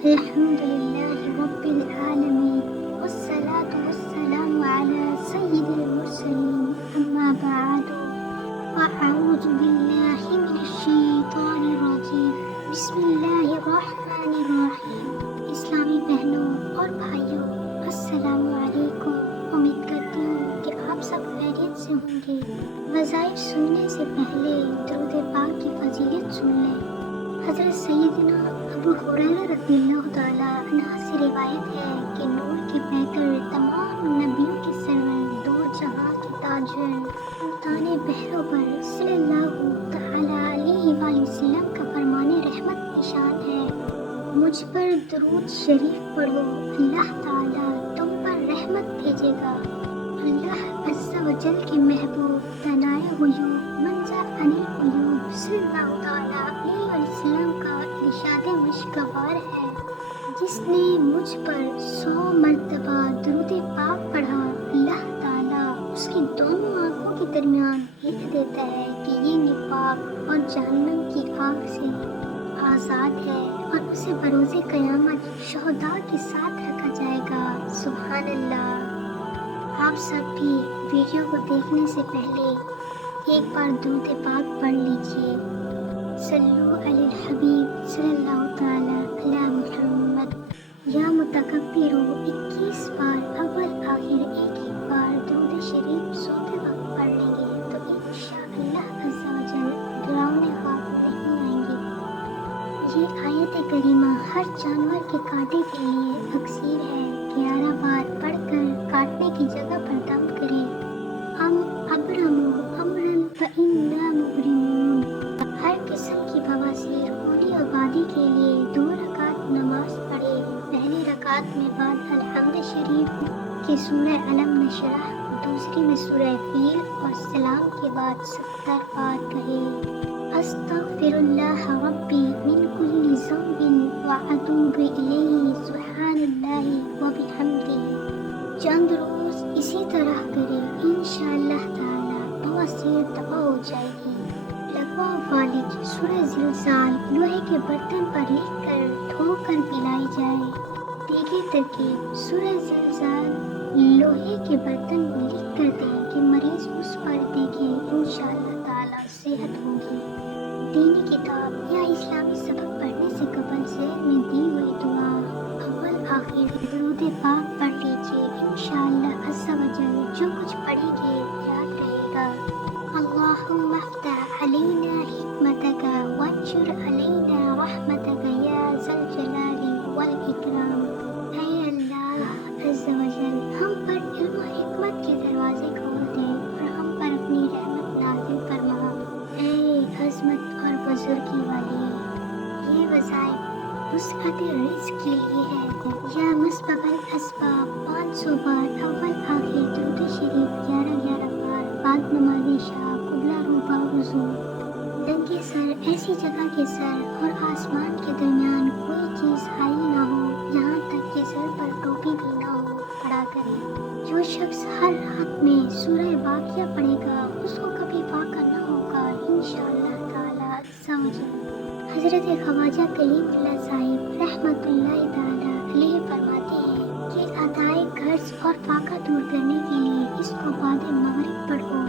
الحمد لله رب العالمين والصلاة والسلام على سيد المرسلين أما بعد فأعوذ بالله من الشیطان الرجیم بسم اللہ الرحمن الرحیم۔ اسلامی بہنوں اور بھائیوں، السلام علیکم۔ امید کرتی ہوں کہ آپ سب خیریت سے ہوں گے۔ وظائف سننے سے پہلے درود پاک کی فضیلت سن لیں۔ حضرت سیدنا ابو ہریرہ رضی اللہ تعالیٰ عنہ سے روایت ہے کہ نور کے پیکر، تمام نبیوں کے سرور، دو جہاں کے تاجر، سلطان بحروں پر صلی اللہ تعالیٰ علیہ وآلہ وسلم کا فرمان رحمت نشان ہے: مجھ پر درود شریف پڑھو، اللہ تعالیٰ تم پر رحمت بھیجے گا۔ اللہ عز و جل کے محبوب، تنائے غیوب، منزہ عنی غیوب صلی اللہ تعالیٰ علیہ وسلم کا ارشاد مشکوار ہے: جس نے مجھ پر 100 مرتبہ درود پاک پڑھا، اللہ تعالیٰ اس کی دونوں آنکھوں کے درمیان لکھ دیتا ہے کہ یہ نفاق اور جہنم کی آگ سے آزاد ہے، اور اسے بروز قیامت شہداء کے ساتھ رکھا جائے گا۔ سبحان اللہ۔ آپ سب بھی ویڈیو کو دیکھنے سے پہلے ایک بار درود پاک پڑھ لیجئے۔ صلو علی الحبیب صلی اللہ تعالیٰ علی محمد۔ یا متکبرو 21 بار اول آخر ایک بار درود شریف سوتے وقت پڑھ لیں گے تو انشاءاللہ عز و جل ڈراؤنے خواب نہیں آئیں گے۔ یہ آیت کریمہ ہر جانور کے کانٹے کے لیے تکثیر ہے۔ 11 بار پڑھ کر کاٹنے کی جگہ پر دم کریں۔ ابرموا امرا فإنا مبرمون۔ ہر قسم کی بواسیر ہولی آبادی کے لیے 2 رکعت نماز پڑھے۔ پہلی رکعت میں بعد الحمد شریف کے سورہ علم نشرح، دوسری میں سورہ فیل، اور سلام کے بعد 70 بار کہے: استغفر اللہ ربی من کل ذنب واتوب الیہ سبحان اللہ وبحمدہ۔ چند روز اسی طرح کرے، انشاءاللہ تعالی بواسیر دفع ہو جائے گی۔ لقوا فالج سورہ زلزال لوہے کے برتن پر لکھ کر دھو کر پلائی جائے۔ دیگر ترکیب: سورہ زلزال لوہے کے برتن میں لکھ کر دیں کہ مریض اس پر دیکھے، انشاءاللہ تعالی صحت ہوگی۔ دینی کتاب یا اسلامی سبق پڑھنے سے قبل ذہن میں دی ہوئی دعا اول آخر درود پاک پڑھ لیجئے، انشاءاللہ عز و جل جو کچھ پڑھیں گے یاد رہے گا۔ اللہم افتح علینا حکمتک وانشر علینا رحمتک یا ذا الجلال والاکرام۔ اے اللہ عز و جل، ہم پر علم و حکمت کے دروازے کھول دے اور ہم پر اپنی رحمت نازل فرما۔ اے عظمت اور بزرگی والے، یہ وظائف وسعت رزق کے لیے ہے۔ یا مسبب الاسباب 500 بار اول آخر درود شریف 11 بار بعد نماز عشاء قبلہ روبہ وضو۔ ننگے سر ایسی جگہ کے سر اور آسمان کے درمیان کوئی چیز حائل نہ ہو، یہاں تک کہ سر پر ٹوپی بھی نہ ہو، پڑھا کرے۔ جو شخص ہر رات میں سورہ واقعہ پڑھے گا اس کو کبھی واقع نہ ہوگا، انشاءاللہ تعالی عز و جل۔ حضرت خواجہ کلیم اللہ صاحب رحمۃ اللہ تعالی علیہ فرماتے ہیں کہ ادائے قرض اور فاقہ دور کرنے کے لیے اس کو بعد مغرب پڑھو،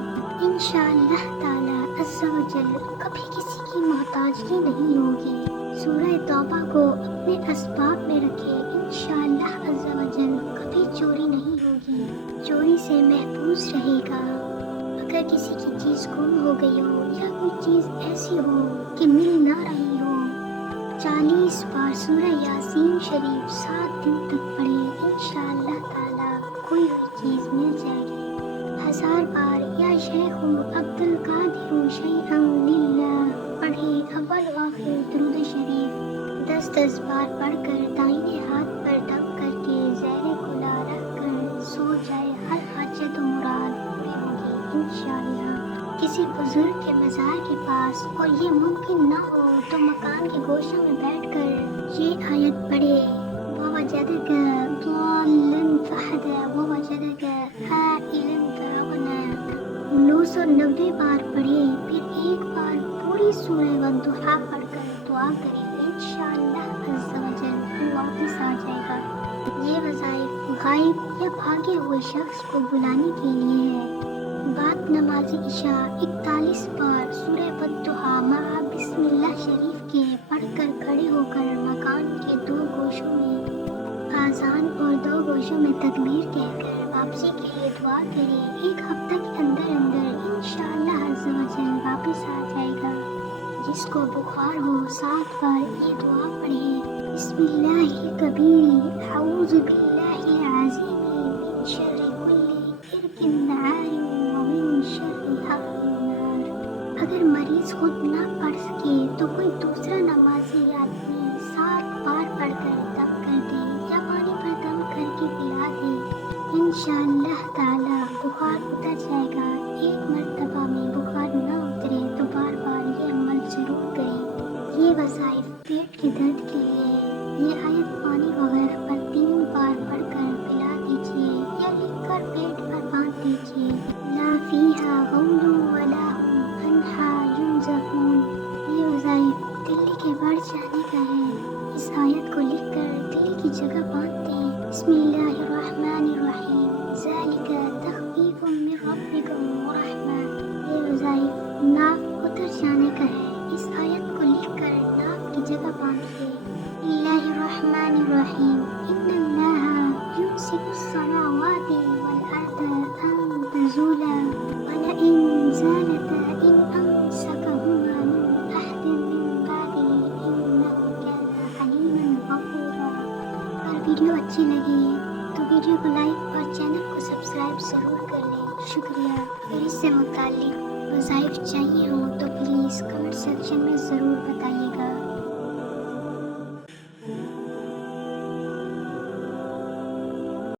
انشاءاللہ تعالی عز و جل کبھی کسی کی محتاجگی نہیں ہوگی۔ سورہ توبہ کو اپنے اسباب میں رکھے، انشاءاللہ عز و جل کبھی چوری نہیں ہوگی، چوری سے محفوظ رہے گا۔ اگر کسی کی چیز گم ہو گئی ہو یا کوئی چیز ایسی ہو کہ مل نہ رہی ہو، 40 بار سورہ یاسین شریف 7 دن تک پڑھے، انشاءاللہ تعالی کوئی ہوئی چیز مل جائے گی۔ 1000 بار یا شیخ عبد القادر شیئا للہ پڑھے، اول و آخر درود شریف 10 بار پڑھ کر دائیں ہاتھ پر دم کر کے زیر کلا رکھ کر سو جائے، ہر حاجت و مراد پوری ہوگی انشاءاللہ۔ کسی بزرگ کے مزار کے پاس اور یہ ممکن نہ ہو تو مکان کے گوشوں میں بیٹھ کر یہ آیت پڑھے: وَوَجَدَكَ ضَالًّا فَهَدَىٰ وَوَجَدَكَ عَائِلًا فَأَغْنَىٰ۔ 990 بار پڑھے، پھر ایک بار پوری سورہ والضحیٰ پڑھ کر دعا کرے، انشاءاللہ عز و جل اللہ یہ وظائف غائب یا بھاگے ہوئے شخص کو بلانے کے لیے ہے۔ بعد نماز عشاء 41 بار سورہ والضحیٰ مع بسم اللہ شریف کے پڑھ کر کھڑے ہو کر مکان کے 2 گوشوں میں آذان اور 2 گوشوں میں تکبیر کہہ کر واپسی کے لیے دعا کریں۔ 1 ہفتہ کے اندر انشاءاللہ عز و جل واپس آ جائے گا۔ جس کو بخار ہو 7 بار یہ دعا پڑھے، بسم اللہ الکبیر اعوذ باللہ العظیم من شر کل ارک نعار ومن شر حر النار۔ اگر مریض خود نہ پڑھ سکے تو کوئی دوسرا نمازی آدمی 7 بار پڑھ کر دم کر دے یا پانی پر دم کر کے پلا دے، انشاءاللہ تعالی بخار اتر جائے گا۔ 1 مرتبہ میں بخار نہ اترے تو بار بار یہ عمل ضرور کریں۔ یہ وظائف پیٹ کے درد کے لیے ہے۔ یہ آیت پانی وغیرہ پر 3 بار پڑھ کر پلا دیجیے یا لکھ کر پیٹ پر باندھ دیجیے۔ لا فیہا غول ولا هم عنہا ینزفون۔ یہ وظائف دلی کے بڑھ جانے کا ہے۔ اس آیت کو لکھ کر دلی کی جگہ باندھ دیں۔ بسم اللہ الرحمن الرحیم ذالک تخفیف من ربکم ورحمہ۔ یہ وظائف ناف اتر جانے کا ہے۔ اس آیت کو لکھ کر ناف کی جگہ باندھیے۔ بسم اللہ الرحمن الرحیم ان اللہ یمسک السماوات والارض ان تزولا ولئن زالتا ان امسکہما من احد من بعده انہ کان علیما غفورا۔ اگر ویڈیو اچھی لگے تو ویڈیو کو لائک اور چینل کو سبسکرائب ضرور کر لیں۔ شکریہ۔ اگر اس سے متعلق وظائف چاہیے ہوں تو پلیز کمنٹ سیکشن میں ضرور بتائیے۔